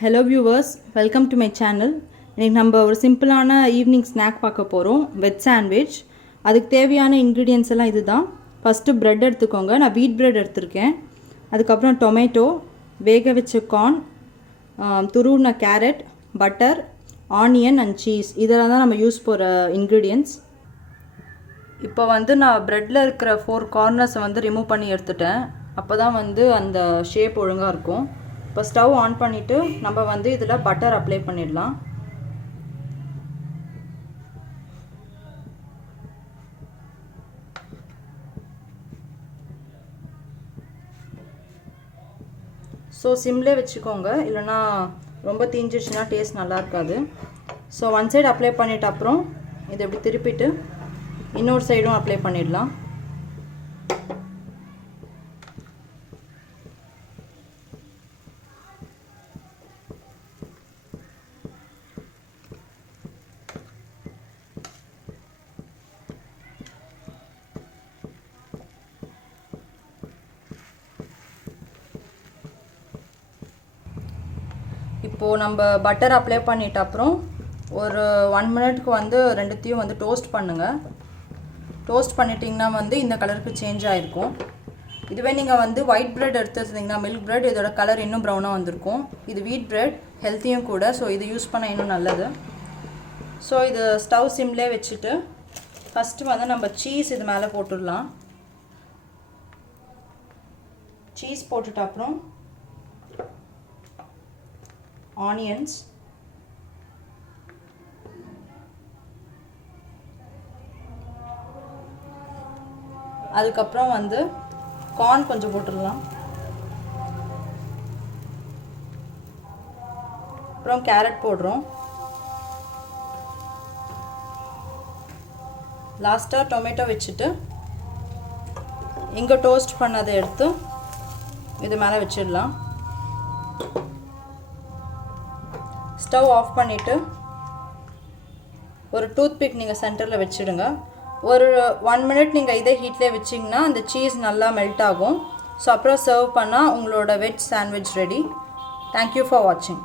Hello viewers, welcome to my channel. இன்னைக்கு நம்ம ஒரு சிம்பிளான ஈவினிங் ஸ்நாக் பார்க்க போகிறோம். Veg sandwich. அதுக்கு தேவையான இன்க்ரீடியன்ஸ் எல்லாம் இதுதான். ஃபஸ்ட்டு ப்ரெட் எடுத்துக்கோங்க. நான் வீட் ப்ரெட் எடுத்திருக்கேன். அதுக்கப்புறம் டொமேட்டோ, வேக வச்ச கார்ன், துருவின carrot, butter, onion and cheese இதெல்லாம் தான் நம்ம யூஸ் போகிற இன்க்ரீடியன்ஸ். இப்போ நான் ப்ரெட்டில் இருக்கிற 4 கார்னர்ஸை ரிமூவ் பண்ணி எடுத்துட்டேன். அப்போ தான் அந்த ஷேப் ஒழுங்காக இருக்கும். இப்போ ஸ்டவ் ஆன் பண்ணிவிட்டு நம்ம இதில் பட்டர் அப்ளை பண்ணிடலாம். ஸோ சிம்லே வச்சுக்கோங்க, இல்லைனா ரொம்ப தீஞ்சிடுச்சுன்னா டேஸ்ட் நல்லா இருக்காது. ஸோ ஒன் சைடு அப்ளை பண்ணிவிட்டு அப்புறம் இதை இப்படி திருப்பிட்டு இன்னொரு சைடும் அப்ளை பண்ணிடலாம். இப்போது நம்ம பட்டர் அப்ளை பண்ணிட்ட அப்புறம் ஒரு 1 மினிட்க்கு ரெண்டுத்தையும் டோஸ்ட் பண்ணுங்கள். டோஸ்ட் பண்ணிட்டிங்கன்னா இந்த கலருக்கு சேஞ்ச் ஆகிருக்கும். இதுவே நீங்கள் ஒயிட் ப்ரெட் எடுத்து வச்சிட்டிங்கன்னா மில்க் ப்ரெட், இதோட கலர் இன்னும் ப்ரௌனாக வந்திருக்கும். இது வீட் ப்ரெட், ஹெல்த்தியும் கூட. ஸோ இது யூஸ் பண்ண இன்னும் நல்லது. ஸோ இது ஸ்டவ் சிம்லே வச்சுட்டு ஃபஸ்ட்டு நம்ம சீஸ் இது மேலே போட்டுடலாம். சீஸ் போட்டுட்டு அப்புறம் ஆனியன்ஸ், அதுக்கப்புறம் கார்ன் கொஞ்சம் போட்டுடலாம். அப்புறம் கேரட் போடுறோம். லாஸ்ட்டாக டொமேட்டோ வச்சுட்டு இங்கே டோஸ்ட் பண்ணதை எடுத்து இது மேலே வச்சிடலாம். ஸ்டவ் ஆஃப் பண்ணிவிட்டு ஒரு டூத்பிக் நீங்கள் சென்டரில் வச்சுடுங்க. ஒரு 1 மினிட் நீங்கள் இதே ஹீட்லேயே வச்சிங்கன்னா அந்த சீஸ் நல்லா மெல்ட் ஆகும். ஸோ அப்புறம் சர்வ் பண்ணால் உங்களோட veg sandwich ready. Thank you for வாட்சிங்.